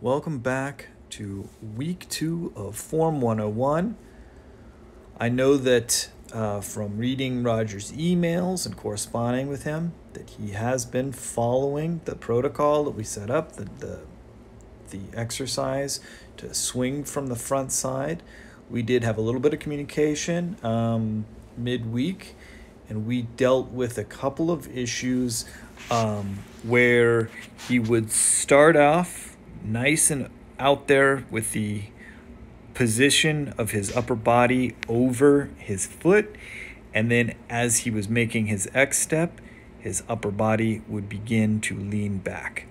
Welcome back to week 2 of Form 101. I know that from reading Roger's emails and corresponding with him that he has been following the protocol that we set up, the exercise to swing from the front side. We did have a little bit of communication midweek, and we dealt with a couple of issues where he would start off nice and out there with the position of his upper body over his foot, and then as he was making his X step, his upper body would begin to lean back.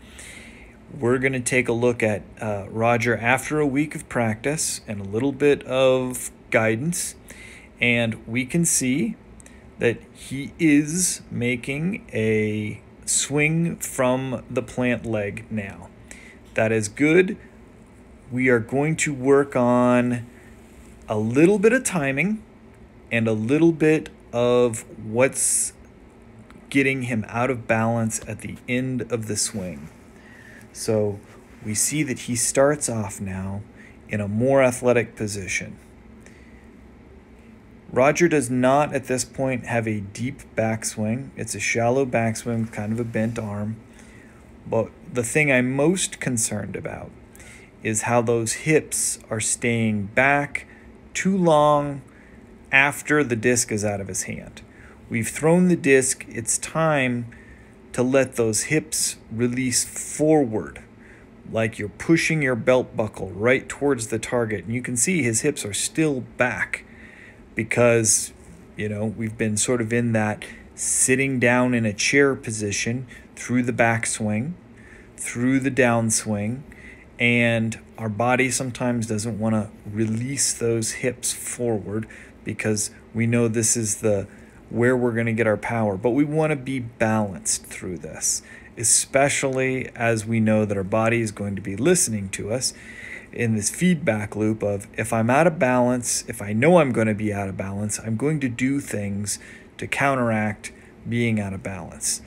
We're going to take a look at Roger after a week of practice and a little bit of guidance, and we can see that he is making a swing from the plant leg now. That is good. We are going to work on a little bit of timing and a little bit of what's getting him out of balance at the end of the swing. So we see that he starts off now in a more athletic position. Roger does not at this point have a deep backswing. It's a shallow backswing with kind of a bent arm. But the thing I'm most concerned about is how those hips are staying back too long after the disc is out of his hand. We've thrown the disc. It's time to let those hips release forward, like you're pushing your belt buckle right towards the target. And you can see his hips are still back because, we've been sort of in that sitting down in a chair position through the backswing, through the downswing, and our body sometimes doesn't want to release those hips forward because we know this is where we're going to get our power. But we want to be balanced through this, especially as we know that our body is going to be listening to us in this feedback loop of if I'm out of balance, if I know I'm going to be out of balance, I'm going to do things to counteract being out of balance.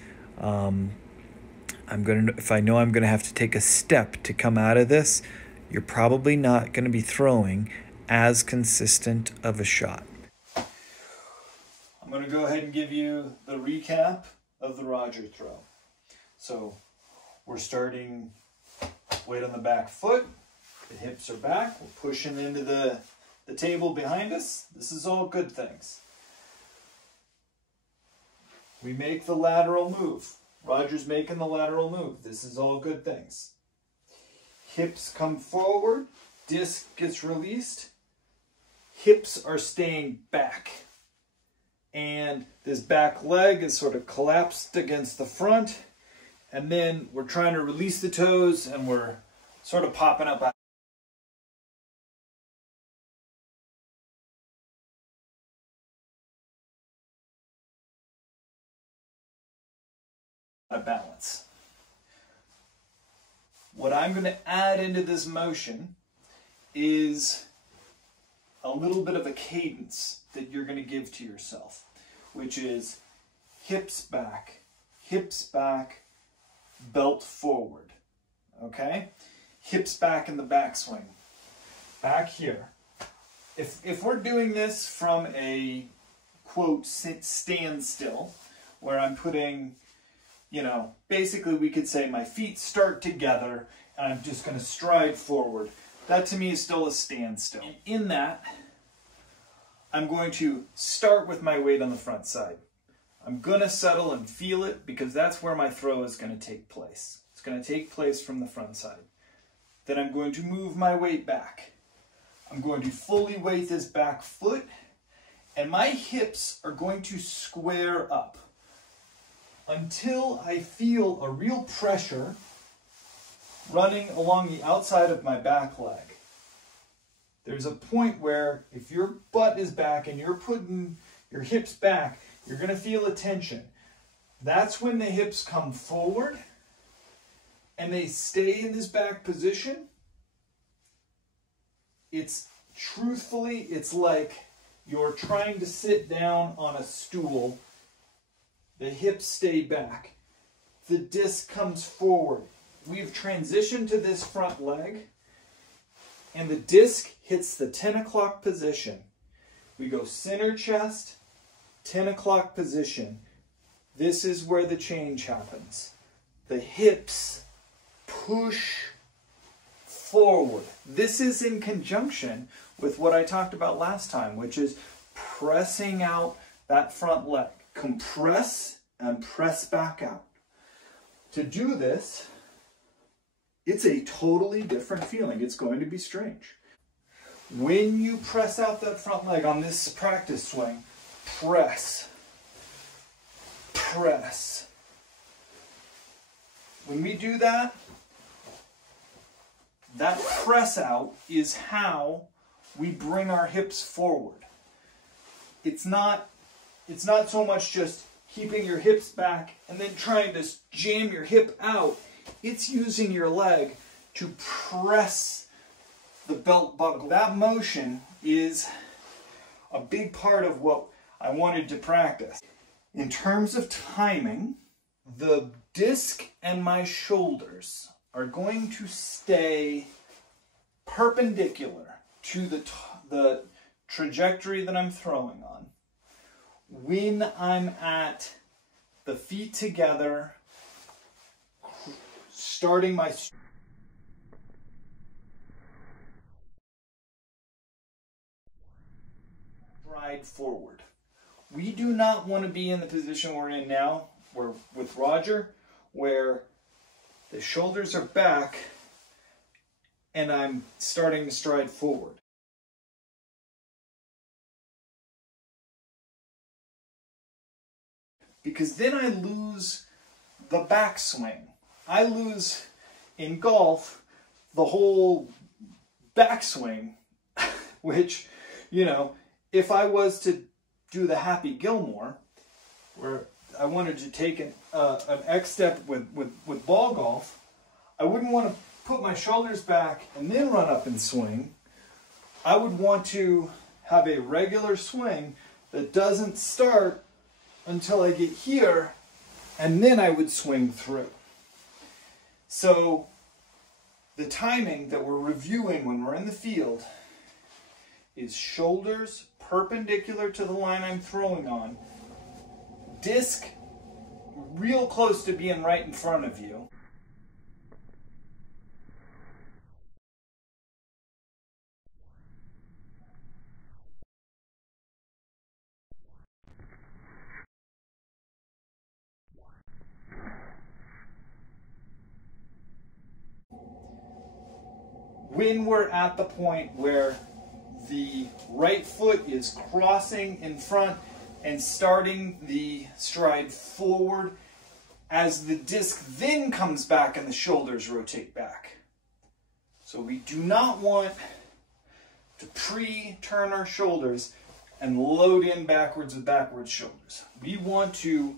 If I know I'm going to have to take a step to come out of this, you're probably not going to be throwing as consistent of a shot. I'm going to go ahead and give you the recap of the Roger throw. So we're starting weight on the back foot. The hips are back. We're pushing into the table behind us. This is all good things. We make the lateral move. Roger's making the lateral move. This is all good things. Hips come forward. Disc gets released. Hips are staying back. And this back leg is sort of collapsed against the front. And then we're trying to release the toes and we're sort of popping up out of balance. What I'm going to add into this motion is a little bit of a cadence that you're going to give to yourself, which is hips back, belt forward. Okay? Hips back in the backswing. Back here. If we're doing this from a, quote, standstill, where I'm putting, basically we could say my feet start together and I'm just going to stride forward. That to me is still a standstill. In that, I'm going to start with my weight on the front side. I'm going to settle and feel it because that's where my throw is going to take place. It's going to take place from the front side. Then I'm going to move my weight back. I'm going to fully weight this back foot, and my hips are going to square up until I feel a real pressure running along the outside of my back leg. There's a point where if your butt is back and you're putting your hips back, you're going to feel a tension. That's when the hips come forward and they stay in this back position. Truthfully, it's like you're trying to sit down on a stool. The hips stay back. The disc comes forward. we've transitioned to this front leg, and the disc hits the 10 o'clock position. We go center chest, 10 o'clock position. This is where the change happens. The hips push forward. This is in conjunction with what I talked about last time, which is pressing out that front leg. Compress and press back out. To do this, it's a totally different feeling. It's going to be strange. When you press out that front leg on this practice swing, press, press. When we do that, that press out is how we bring our hips forward. It's not so much just keeping your hips back and then trying to jam your hip out. It's using your leg to press the belt buckle. That motion is a big part of what I wanted to practice. In terms of timing, the disc and my shoulders are going to stay perpendicular to the trajectory that I'm throwing on. When I'm at the feet together, starting my stride forward. We do not want to be in the position we're in now, where with Roger, where the shoulders are back and I'm starting to stride forward. Because then I lose the backswing. I lose, in golf, the whole backswing, which, you know, if I was to do the Happy Gilmore, where I wanted to take an X step with ball golf, I wouldn't want to put my shoulders back and then run up and swing. I would want to have a regular swing that doesn't start until I get here, and then I would swing through. So the timing that we're reviewing when we're in the field is shoulders perpendicular to the line I'm throwing on, disc real close to being right in front of you. When we're at the point where the right foot is crossing in front and starting the stride forward, as the disc then comes back and the shoulders rotate back. So we do not want to pre-turn our shoulders and load in backwards with backwards shoulders. We want to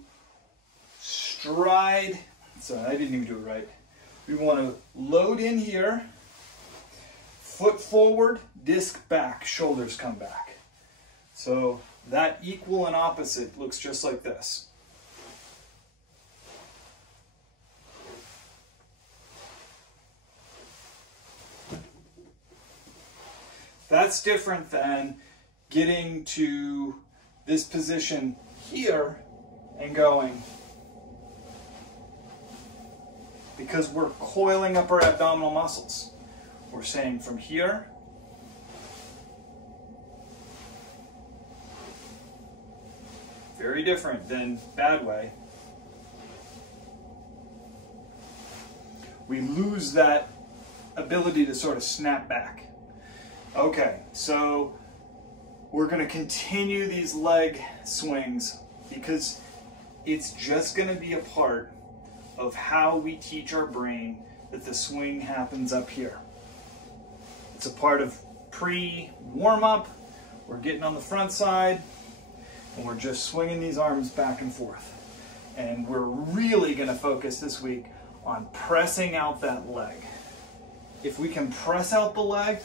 stride, sorry, I didn't even do it right. We want to load in here, foot forward, disc back, shoulders come back. So that equal and opposite looks just like this. That's different than getting to this position here and going, because we're coiling up our abdominal muscles. We're saying from here, very different than bad way. We lose that ability to sort of snap back. Okay, so we're going to continue these leg swings because it's just going to be a part of how we teach our brain that the swing happens up here. It's a part of pre-warm-up. We're getting on the front side and we're just swinging these arms back and forth. And we're really going to focus this week on pressing out that leg. If we can press out the leg,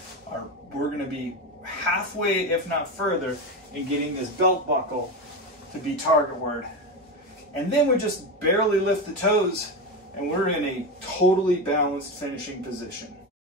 we're going to be halfway, if not further, in getting this belt buckle to be targetward. And then we just barely lift the toes And we're in a totally balanced finishing position.